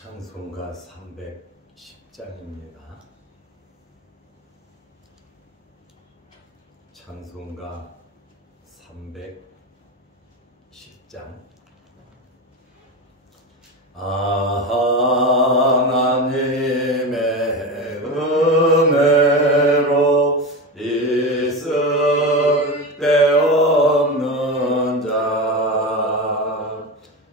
찬송가 310장입니다. 찬송가 310장. 하나님의 은혜로 있을 데 없는 자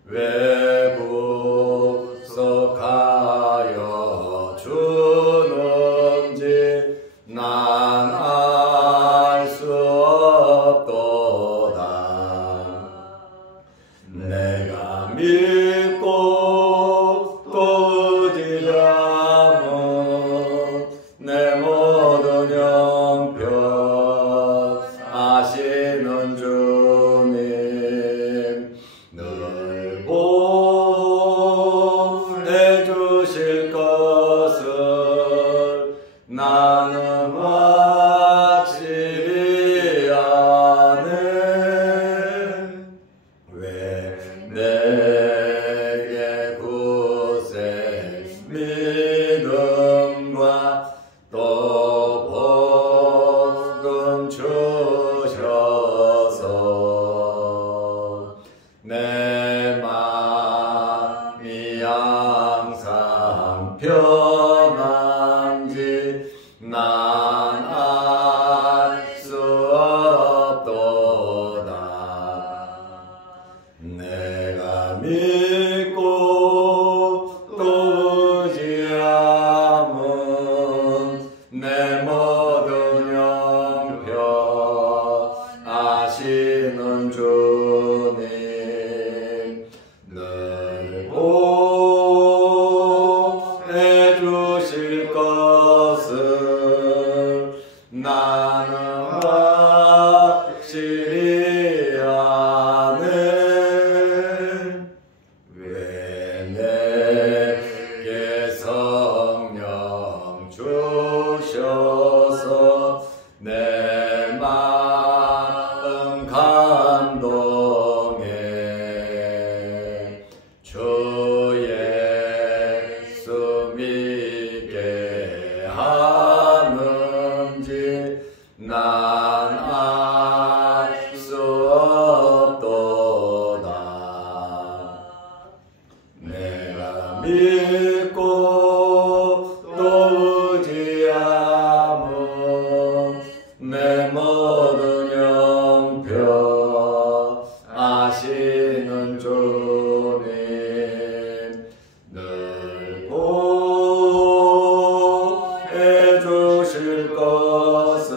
외부 속하여 주는지 난 알 수 없도다. 내가 믿고 또 의지하면 내 모든 형편 아시는 주님 늘 보내주실 것을 나는 확실히 아네. 왜 내게 굳세 믿음과 또 복음 주셔서 내 마음이 항상 편한지 난 알 수 없도다. 내가 믿고 또 의지하면 내 모든 형편 아시는 주님 늘 보내주실 것을 나는 확실히 아네. 왜 내게 성령 주셔서 내 마음 감동해 주 예수 믿게 하는지 난 알 수 없도다. 내가 믿고 또 의지하면 내 모든 형편 아시는 주님 늘 보내주실 것을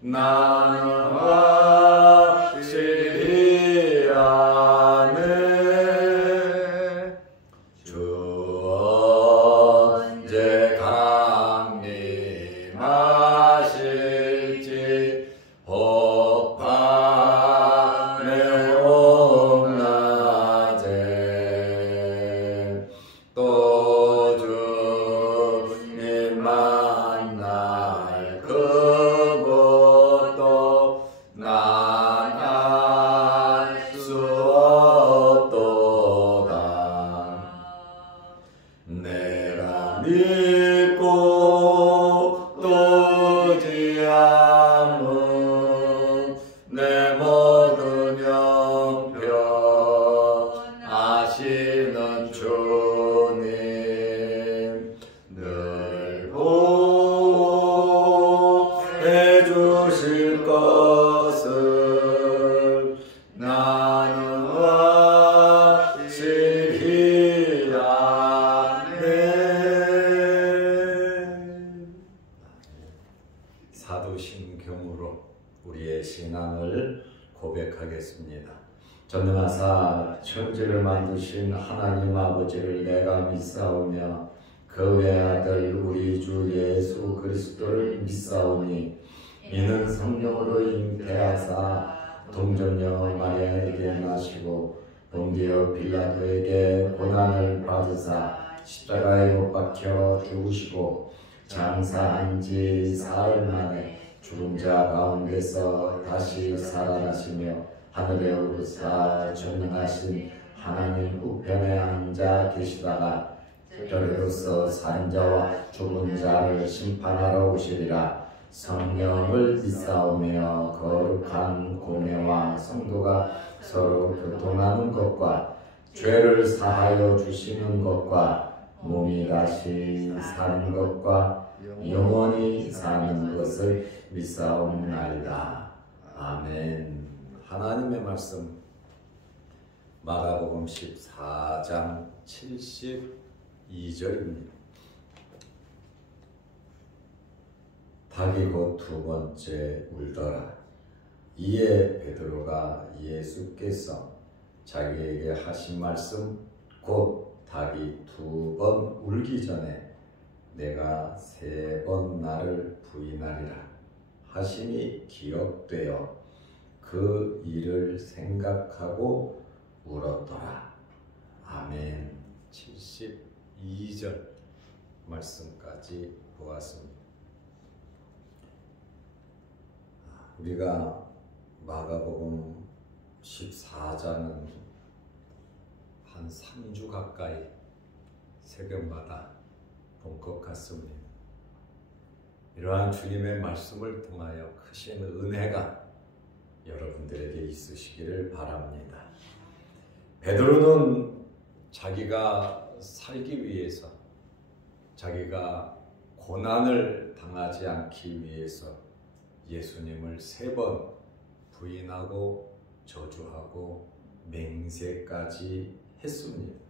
나는 확실히 아네. 주 언제 강림하실지 혹밤의 높낮에 또 주님 만날 그것도 난 알 수 없도다. 내가 믿고 또 의지하면 내 모든 형편 아시는 주님 늘 보내주실 것을 나는 확실히 아네. 사도신경으로 우리의 신앙을 고백하겠습니다. 전능하사 천지를 만드신 하나님 아버지를 내가 믿사오며 그 외아들 우리 주 예수 그리스도를 믿사오니 이는 성령으로 잉태하사 동정녀 마리아에게 나시고 본디오 빌라도에게 고난을 받으사 십자가에 못 박혀 죽으시고 장사한 지 사흘 만에 죽은 자 가운데서 다시 살아나시며 하늘에 오르사 전능하신 하나님 우편에 앉아 계시다가 저리로서 사는 자와 죽은 자를 심판하러 오시리라. 성령을 믿사오며 거룩한 공회와 성도가 서로 교통하는 것과 죄를 사하여 주시는 것과 몸이 다시 사는 것과 영원히 사는 것을 믿사옵나이다. 아멘. 하나님의 말씀 마가복음 14장 72절입니다. 닭이 곧 두 번째 울더라. 이에 베드로가 예수께서 자기에게 하신 말씀 곧 닭이 두 번 울기 전에 내가 세 번 나를 부인하리라 하심이 기억되어 그 일을 생각하고 울었더라. 아멘. 72절 말씀까지 보았습니다. 우리가 마가복음 14장은 한 3주 가까이 새벽마다 본 것 같습니다. 이러한 주님의 말씀을 통하여 크신 은혜가 여러분들에게 있으시기를 바랍니다. 베드로는 자기가 살기 위해서, 자기가 고난을 당하지 않기 위해서 예수님을 3번 부인하고 저주하고 맹세까지 했습니다.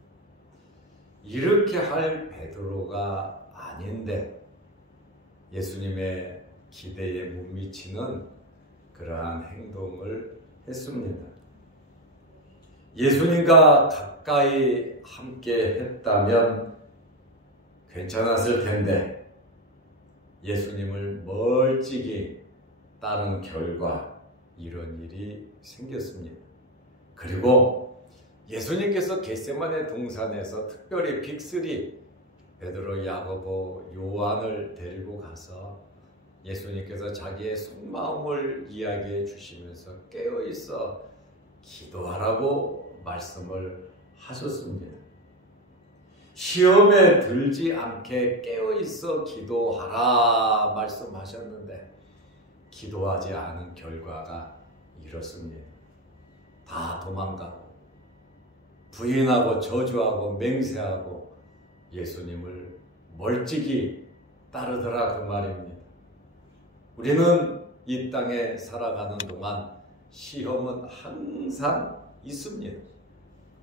이렇게 할 베드로가 아닌데 예수님의 기대에 못 미치는 그러한 행동을 했습니다. 예수님과 가까이 함께 했다면 괜찮았을 텐데 예수님을 멀찍이 따른 결과 이런 일이 생겼습니다. 그리고 예수님께서 겟세마네 동산에서 특별히 빅3 베드로, 야고보, 요한을 데리고 가서 예수님께서 자기의 속마음을 이야기해 주시면서 깨어있어 기도하라고 말씀을 하셨습니다. 시험에 들지 않게 깨어있어 기도하라 말씀하셨는데 기도하지 않은 결과가 이렇습니다. 다 도망가고 부인하고 저주하고 맹세하고 예수님을 멀찍이 따르더라 그 말입니다. 우리는 이 땅에 살아가는 동안 시험은 항상 있습니다.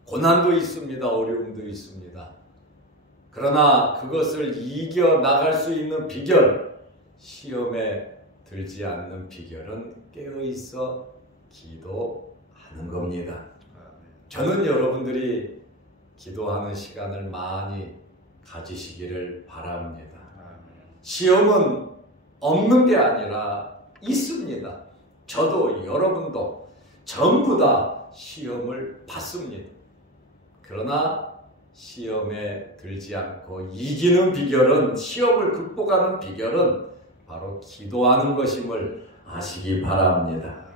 고난도 있습니다. 어려움도 있습니다. 그러나 그것을 이겨나갈 수 있는 비결, 시험에 들지 않는 비결은 깨어있어 기도하는 겁니다. 저는 여러분들이 기도하는 시간을 많이 가지시기를 바랍니다. 시험은 없는 게 아니라 있습니다. 저도 여러분도 전부 다 시험을 받습니다. 그러나 시험에 들지 않고 이기는 비결은, 시험을 극복하는 비결은 바로 기도하는 것임을 아시기 바랍니다.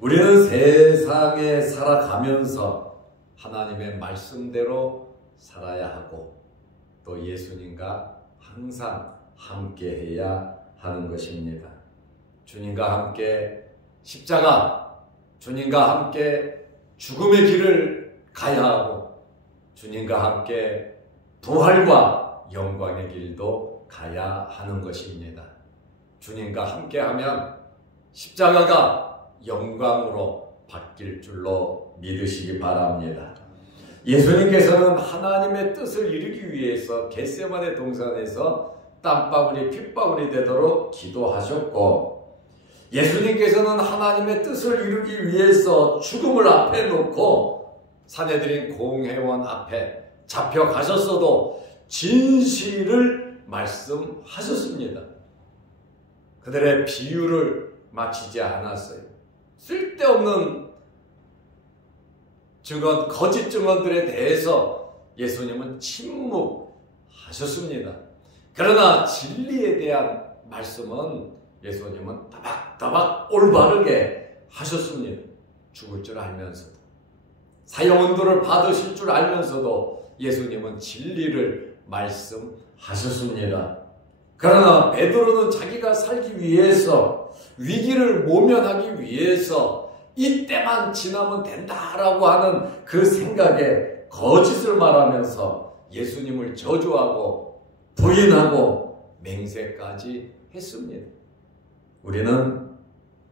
우리는 세상에 살아가면서 하나님의 말씀대로 살아야 하고 또 예수님과 항상 함께해야 하는 것입니다. 주님과 함께 십자가, 주님과 함께 죽음의 길을 가야 하고 주님과 함께 부활과 영광의 길도 가야 하는 것입니다. 주님과 함께하면 십자가가 영광으로 바뀔 줄로 믿으시기 바랍니다. 예수님께서는 하나님의 뜻을 이루기 위해서 겟세마네 동산에서 땀방울이 핏방울이 되도록 기도하셨고, 예수님께서는 하나님의 뜻을 이루기 위해서 죽음을 앞에 놓고 사내들인 공회원 앞에 잡혀가셨어도 진실을 말씀하셨습니다. 그들의 비유를 마치지 않았어요. 쓸데없는 증언, 거짓 증언들에 대해서 예수님은 침묵하셨습니다. 그러나 진리에 대한 말씀은 예수님은 따박따박 올바르게 하셨습니다. 죽을 줄 알면서도, 사형언도를 받으실 줄 알면서도 예수님은 진리를 말씀하셨습니다. 그러나 베드로는 자기가 살기 위해서, 위기를 모면하기 위해서 이때만 지나면 된다라고 하는 그 생각에 거짓을 말하면서 예수님을 저주하고 부인하고 맹세까지 했습니다. 우리는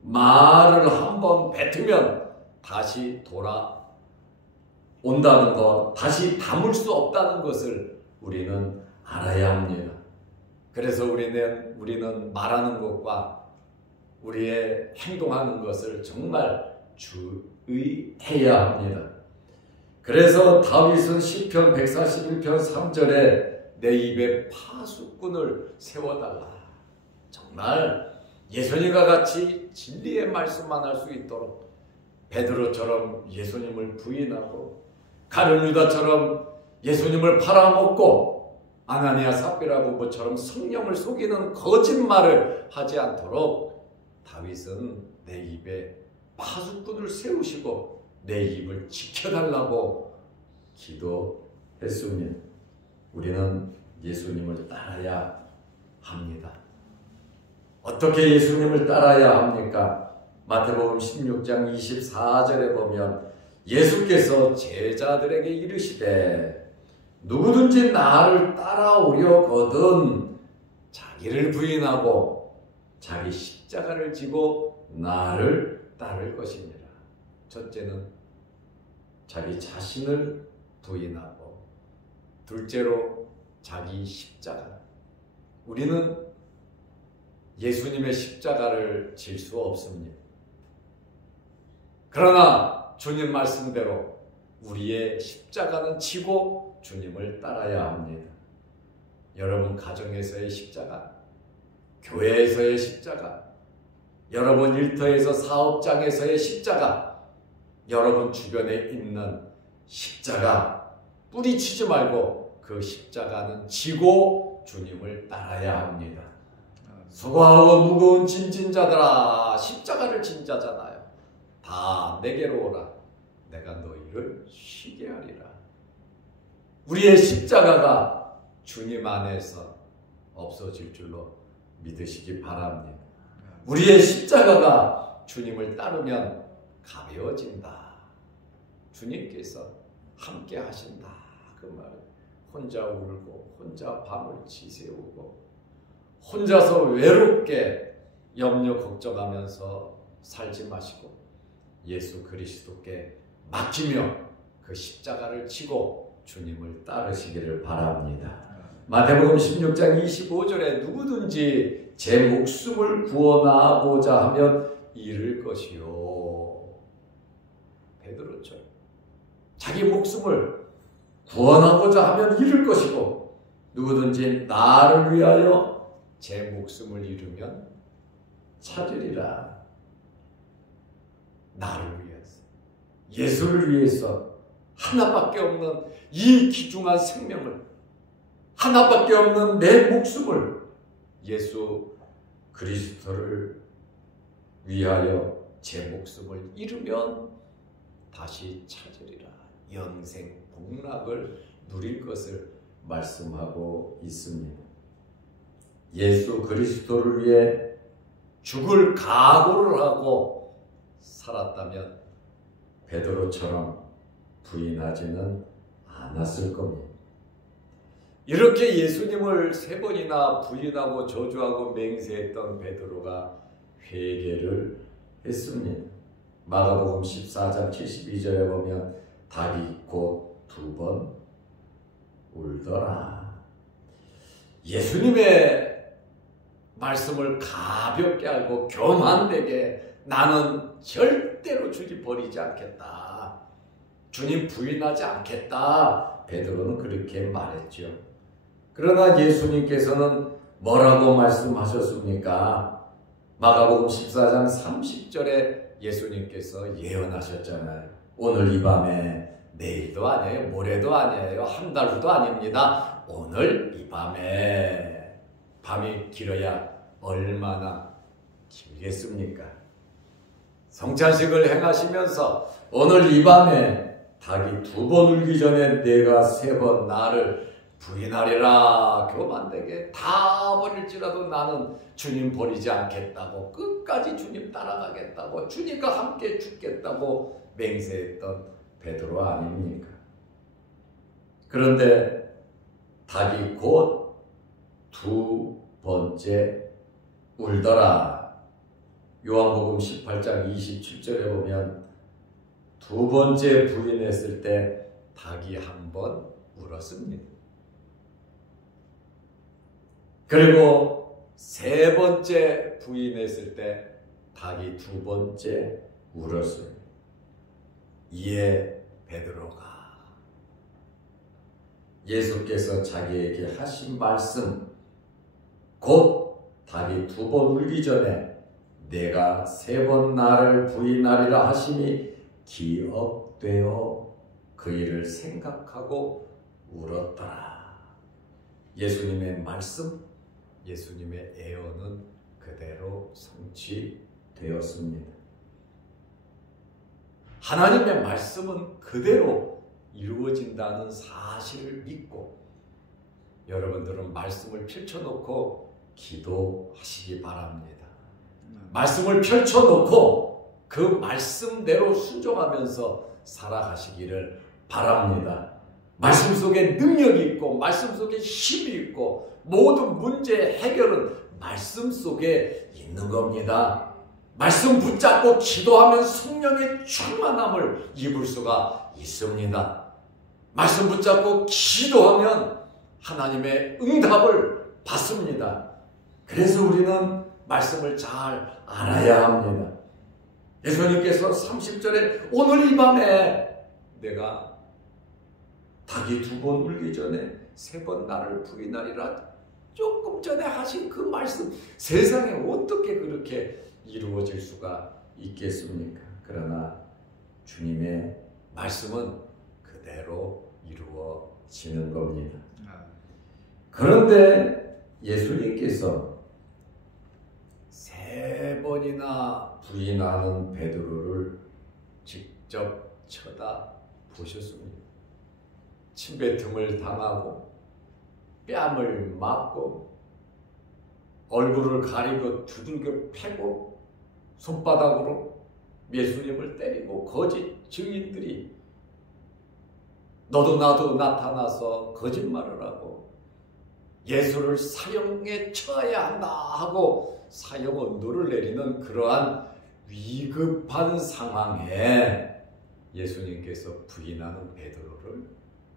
말을 한번 뱉으면 다시 돌아온다는 것, 다시 담을 수 없다는 것을 우리는 알아야 합니다. 그래서 우리는 말하는 것과 우리의 행동하는 것을 정말 주의해야 합니다. 그래서 다윗은 시편 141편 3절에 내 입에 파수꾼을 세워달라. 정말 예수님과 같이 진리의 말씀만 할 수 있도록 베드로처럼 예수님을 부인하고 가룟 유다처럼 예수님을 팔아먹고 아나니아 삽비라 부부처럼 성령을 속이는 거짓말을 하지 않도록 다윗은 내 입에 파수꾼을 세우시고 내 입을 지켜달라고 기도했습니다. 우리는 예수님을 따라야 합니다. 어떻게 예수님을 따라야 합니까? 마태복음 16장 24절에 보면 예수께서 제자들에게 이르시되 누구든지 나를 따라오려거든 자기를 부인하고 자기 십자가를 지고 나를 따를 것이니라. 첫째는 자기 자신을 부인하고, 둘째로 자기 십자가. 우리는 예수님의 십자가를 질 수 없습니다. 그러나 주님 말씀대로 우리의 십자가는 지고 주님을 따라야 합니다. 여러분 가정에서의 십자가, 교회에서의 십자가, 여러분 일터에서 사업장에서의 십자가, 여러분 주변에 있는 십자가 뿌리치지 말고 그 십자가는 지고 주님을 따라야 합니다. 수고하고 무거운 짐진 자들아 십자가를 진 자잖아요. 다 내게로 오라. 내가 너희를 쉬게 하리라. 우리의 십자가가 주님 안에서 없어질 줄로 믿으시기 바랍니다. 우리의 십자가가 주님을 따르면 가벼워진다. 주님께서 함께 하신다. 그 말. 혼자 울고 혼자 밤을 지새우고 혼자서 외롭게 염려 걱정하면서 살지 마시고 예수 그리스도께 맡기며 그 십자가를 지고 주님을 따르시기를 바랍니다. 마태복음 16장 25절에 누구든지 제 목숨을 구원하고자 하면 잃을 것이요. 베드로처럼 자기 목숨을 구원하고자 하면 잃을 것이고 누구든지 나를 위하여 제 목숨을 잃으면 찾으리라. 나를 위해서, 예수를 위해서 하나밖에 없는 이 귀중한 생명을, 하나밖에 없는 내 목숨을 예수 그리스도를 위하여 제 목숨을 잃으면 다시 찾으리라. 영생 복락을 누릴 것을 말씀하고 있습니다. 예수 그리스도를 위해 죽을 각오를 하고 살았다면 베드로처럼 부인하지는 않았을 겁니다. 이렇게 예수님을 3번이나 부인하고 저주하고 맹세했던 베드로가 회개를 했습니다. 마가복음 14장 72절에 보면 닭이 곧 2번 울더라. 예수님의 말씀을 가볍게 알고 교만되게 나는 절대로 주님 버리지 않겠다, 주님 부인하지 않겠다, 베드로는 그렇게 말했죠. 그러나 예수님께서는 뭐라고 말씀하셨습니까? 마가복음 14장 30절에 예수님께서 예언하셨잖아요. 오늘 이 밤에, 내일도 아니에요, 모레도 아니에요, 한 달 후도 아닙니다. 오늘 이 밤에. 밤이 길어야 얼마나 길겠습니까? 성찬식을 행하시면서 오늘 이 밤에 닭이 2번 울기 전에 내가 3번 나를 부인하리라. 교만되게 다 버릴지라도 나는 주님 버리지 않겠다고, 끝까지 주님 따라가겠다고, 주님과 함께 죽겠다고 맹세했던 베드로 아닙니까? 그런데 닭이 곧 2번째 울더라. 요한복음 18장 27절에 보면 2번째 부인했을 때 닭이 1번 울었습니다. 그리고 3번째 부인했을 때 닭이 2번째 울었어요. 이에 베드로가 예수께서 자기에게 하신 말씀, 곧 닭이 2번 울기 전에 내가 3번 나를 부인하리라 하심이 기억되어 그 일을 생각하고 울었더라. 예수님의 말씀, 예수님의 예언은 그대로 성취되었습니다. 하나님의 말씀은 그대로 이루어진다는 사실을 믿고 여러분들은 말씀을 펼쳐놓고 기도하시기 바랍니다. 말씀을 펼쳐놓고 그 말씀대로 순종하면서 살아가시기를 바랍니다. 말씀 속에 능력이 있고 말씀 속에 힘이 있고 모든 문제 해결은 말씀 속에 있는 겁니다. 말씀 붙잡고 기도하면 성령의 충만함을 입을 수가 있습니다. 말씀 붙잡고 기도하면 하나님의 응답을 받습니다. 그래서 우리는 말씀을 잘 알아야 합니다. 예수님께서 30절에 오늘 이 밤에 내가 닭이 2번 울기 전에 3번 나를 부인하리라 조금 전에 하신 그 말씀, 세상에 어떻게 그렇게 이루어질 수가 있겠습니까? 그러나 주님의 말씀은 그대로 이루어지는 겁니다. 그런데 예수님께서 3번이나 부인하는 베드로를 직접 쳐다보셨습니다. 침뱉음을 당하고 뺨을 맞고 얼굴을 가리고 두들겨 패고 손바닥으로 예수님을 때리고 거짓 증인들이 너도 나도 나타나서 거짓말을 하고 예수를 사형에 처해야 한다 하고 사형 언도를 내리는 그러한 위급한 상황에 예수님께서 부인하는 베드로를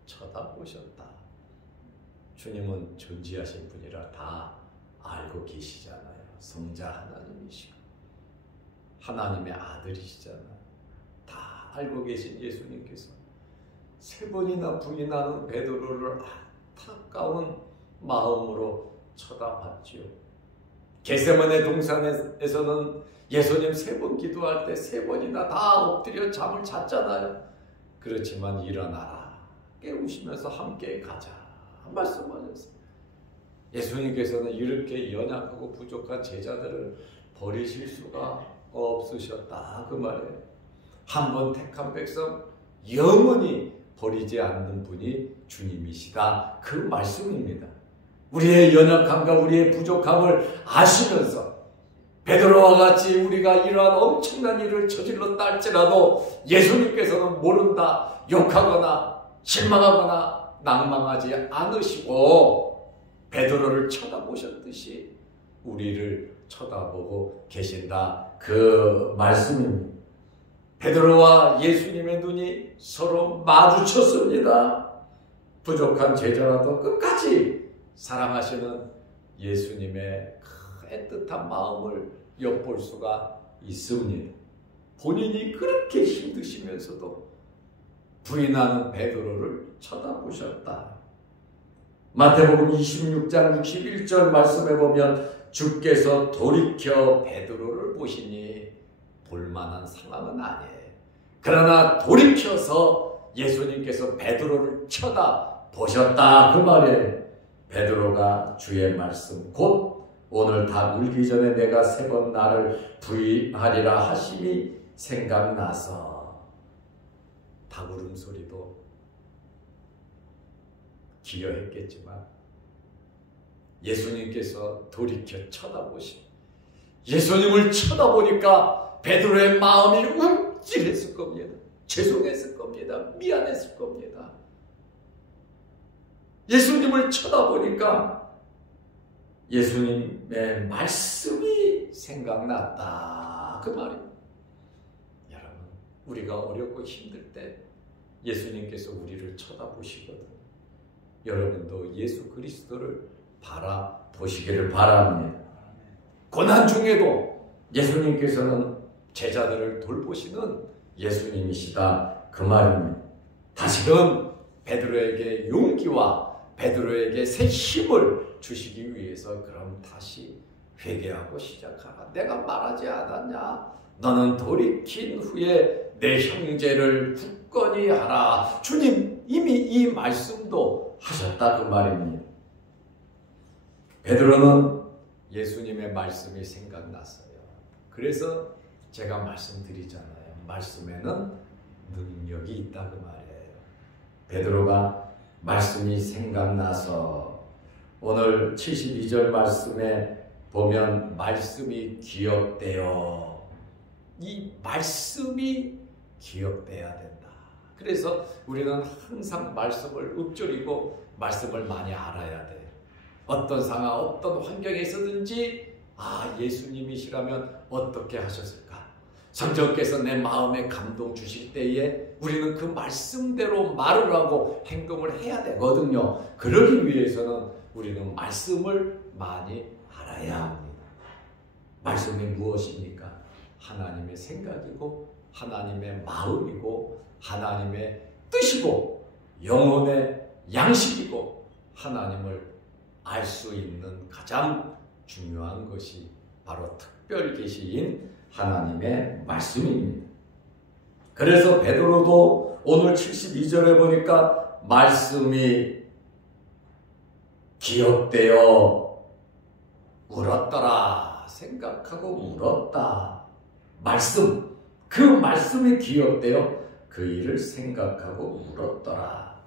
쳐다보셨다. 주님은 존귀하신 분이라 다 알고 계시잖아요. 성자 하나님이시고 하나님의 아들이시잖아요. 다 알고 계신 예수님께서 3번이나 부인하는 베드로를 안타까운 마음으로 쳐다봤지요. 겟세마네 동산에서는 예수님 3번 기도할 때 3번이나 다 엎드려 잠을 잤잖아요. 그렇지만 일어나라 깨우시면서 함께 가자 말씀하셨어요. 예수님께서는 이렇게 연약하고 부족한 제자들을 버리실 수가 없으셨다 그 말이에요. 한 번 택한 백성 영원히 버리지 않는 분이 주님이시다 그 말씀입니다. 우리의 연약함과 우리의 부족함을 아시면서 베드로와 같이 우리가 이러한 엄청난 일을 저질렀다 할지라도 예수님께서는 모른다 욕하거나 실망하거나 낭망하지 않으시고 베드로를 쳐다보셨듯이 우리를 쳐다보고 계신다 그 말씀입니다. 베드로와 예수님의 눈이 서로 마주쳤습니다. 부족한 제자라도 끝까지 사랑하시는 예수님의 애틋한 마음을 엿볼 수가 있습니다. 본인이 그렇게 힘드시면서도 부인하는 베드로를 쳐다보셨다. 마태복음 26장 61절 말씀에 보면 주께서 돌이켜 베드로를 보시니 볼만한 상황은 아니에요. 그러나 돌이켜서 예수님께서 베드로를 쳐다보셨다 그 말이에요. 베드로가 주의 말씀 곧 오늘 다 울기 전에 내가 3번 나를 부인하리라 하심이 생각나서 닭 울음소리도 기여했겠지만 예수님께서 돌이켜 쳐다보신, 예수님을 쳐다보니까 베드로의 마음이 움찔했을 겁니다. 죄송했을 겁니다. 미안했을 겁니다. 예수님을 쳐다보니까 예수님의 말씀이 생각났다, 그 말입니다. 여러분, 우리가 어렵고 힘들 때 예수님께서 우리를 쳐다보시거든. 여러분도 예수 그리스도를 바라보시기를 바랍니다. 고난 중에도 예수님께서는 제자들을 돌보시는 예수님이시다, 그 말입니다. 다시금 베드로에게 용기와 베드로에게 새 힘을 주시기 위해서 그럼 다시 회개하고 시작하라. 내가 말하지 않았냐? 너는 돌이킨 후에 내 형제를 굳건히 하라. 주님 이미 이 말씀도 하셨다, 그 말입니다. 베드로는 예수님의 말씀이 생각났어요. 그래서 제가 말씀드리잖아요. 말씀에는 능력이 있다, 그 말이에요. 베드로가 말씀이 생각나서 오늘 72절 말씀에 보면 말씀이 기억되어, 이 말씀이 기억돼야 된다. 그래서 우리는 항상 말씀을 읊조리고 말씀을 많이 알아야 돼. 어떤 상황, 어떤 환경에 있었든지 예수님이시라면 어떻게 하셨을까? 성령께서 내 마음에 감동 주실 때에 우리는 그 말씀대로 말을 하고 행동을 해야 되거든요. 그러기 위해서는 우리는 말씀을 많이 알아야 합니다. 말씀이 무엇입니까? 하나님의 생각이고 하나님의 마음이고 하나님의 뜻이고 영혼의 양식이고 하나님을 알 수 있는 가장 중요한 것이 바로 특별 계시인 하나님의 말씀입니다. 그래서 베드로도 오늘 72절에 보니까 말씀이 기억되어 울었더라 생각하고 울었다. 말씀, 그 말씀이 기억되어 그 일을 생각하고 울었더라.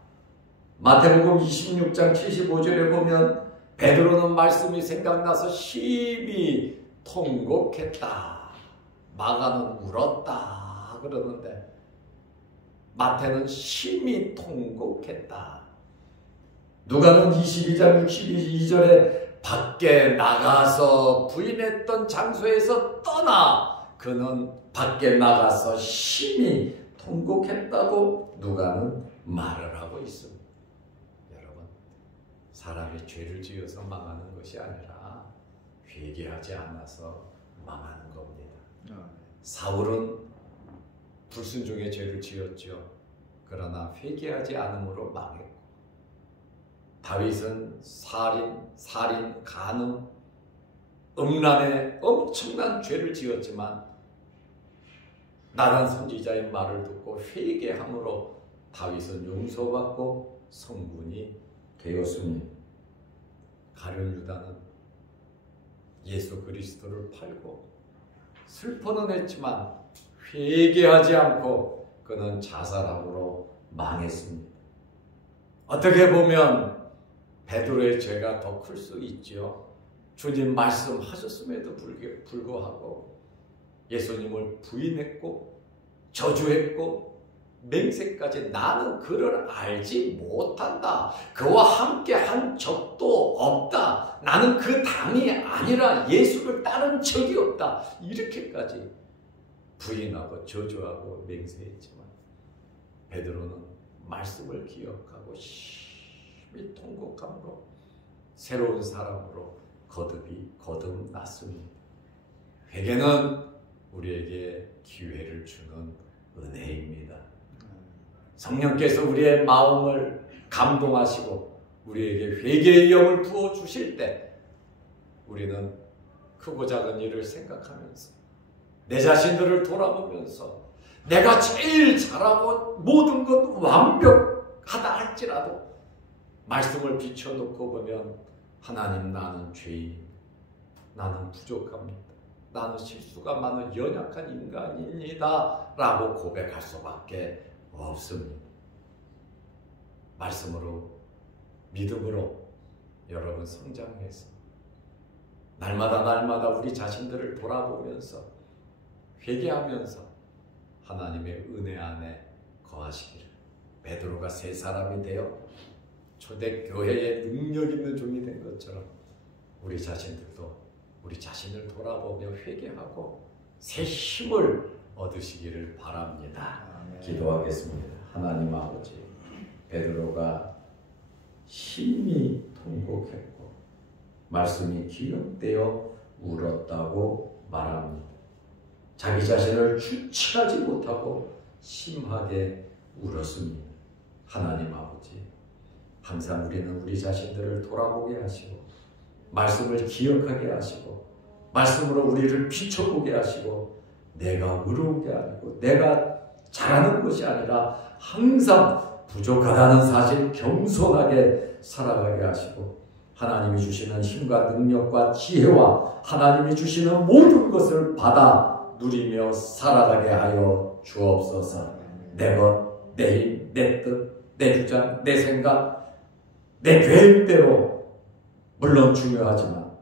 마태복음 26장 75절에 보면 베드로는 말씀이 생각나서 심히 통곡했다. 마가는 울었다 그러는데 마태는 심히 통곡했다. 누가는 22장 62절에 밖에 나가서 부인했던 장소에서 떠나 그는 밖에 나가서 심히 통곡했다고 누가는 말을 하고 있습니다. 여러분, 사람이 죄를 지어서 망하는 것이 아니라 회개하지 않아서 망하는 겁니다. 사울은 불순종의 죄를 지었죠. 그러나 회개하지 않음으로 망했고, 다윗은 살인, 간음, 음란에 엄청난 죄를 지었지만 나단 선지자의 말을 듣고 회개함으로 다윗은 용서받고 성군이 되었습니다. 가룟 유다는 예수 그리스도를 팔고 슬퍼는 했지만 회개하지 않고 그는 자살함으로 망했습니다. 어떻게 보면 베드로의 죄가 더 클 수 있죠. 주님 말씀하셨음에도 불구하고 예수님을 부인했고 저주했고 맹세까지 나는 그를 알지 못한다. 그와 함께 한 적도 없다. 나는 그 당이 아니라 예수를 따른 적이 없다. 이렇게까지 부인하고 저주하고 맹세했지만 베드로는 말씀을 기억하고 심히 통곡함으로 새로운 사람으로 거듭났습니다. 회개는 우리에게 기회를 주는 은혜입니다. 성령께서 우리의 마음을 감동하시고 우리에게 회개의 영을 부어주실 때 우리는 크고 작은 일을 생각하면서 내 자신들을 돌아보면서 내가 제일 잘하고 모든 것 완벽하다 할지라도 말씀을 비춰놓고 보면 하나님, 나는 죄인입니다. 나는 부족합니다. 나는 실수가 많은 연약한 인간입니다. 라고 고백할 수밖에 없습니다. 말씀으로, 믿음으로 여러분 성장해서 날마다 우리 자신들을 돌아보면서 회개하면서 하나님의 은혜 안에 거하시기를, 베드로가 새 사람이 되어 초대교회의 능력 있는 종이 된 것처럼 우리 자신들도 우리 자신을 돌아보며 회개하고 새 힘을 얻으시기를 바랍니다. 기도하겠습니다. 하나님 아버지, 베드로가 심히 통곡했고 말씀이 기억되어 울었다고 말합니다. 자기 자신을 주체하지 못하고 심하게 울었습니다. 하나님 아버지, 항상 우리는 우리 자신들을 돌아보게 하시고 말씀을 기억하게 하시고 말씀으로 우리를 비춰보게 하시고 내가 의로운 게 아니고 내가 잘하는 것이 아니라 항상 부족하다는 사실 겸손하게 살아가게 하시고 하나님이 주시는 힘과 능력과 지혜와 하나님이 주시는 모든 것을 받아 누리며 살아가게 하여 주옵소서. 내 것, 내 힘, 내 뜻, 내 주장, 내 생각, 내 계획대로 물론 중요하지만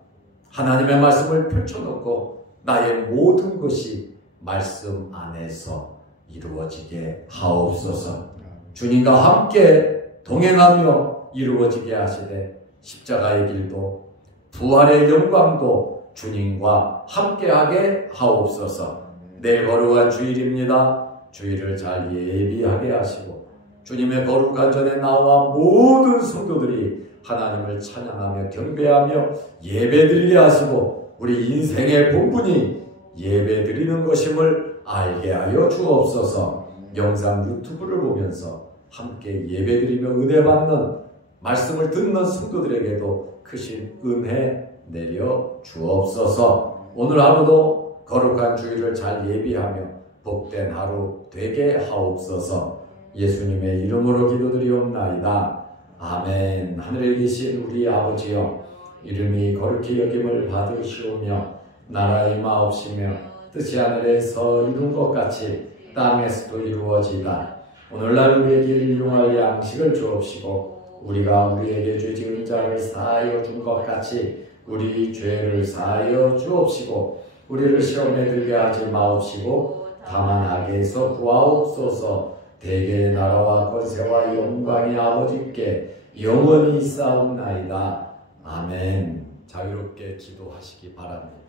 하나님의 말씀을 펼쳐놓고 나의 모든 것이 말씀 안에서 이루어지게 하옵소서. 주님과 함께 동행하며 이루어지게 하시되 십자가의 길도 부활의 영광도 주님과 함께하게 하옵소서. 내일 거룩한 주일입니다. 주일을 잘 예비하게 하시고 주님의 거룩한 전에 나와 모든 성도들이 하나님을 찬양하며 경배하며 예배드리게 하시고 우리 인생의 본분이 예배드리는 것임을 알게 하여 주옵소서. 영상 유튜브를 보면서 함께 예배드리며 은혜 받는 말씀을 듣는 성도들에게도 크신 은혜 내려 주옵소서. 오늘 하루도 거룩한 주일을 잘 예비하며 복된 하루 되게 하옵소서. 예수님의 이름으로 기도드리옵나이다. 아멘. 하늘에 계신 우리 아버지여, 이름이 거룩히 여김을 받으시오며 나라 임하옵시며 뜻이 하늘에서 이룬 것 같이 땅에서도 이루어지이다. 오늘날 우리에게 일용할 양식을 주옵시고 우리가 우리에게 죄 지은 자를 사하여 준 것 같이 우리 죄를 사하여 주옵시고 우리를 시험에 들게 하지 마옵시고 다만 악에서 구하옵소서. 대개의 나라와 권세와 영광이 아버지께 영원히 있사옵나이다. 아멘. 자유롭게 기도하시기 바랍니다.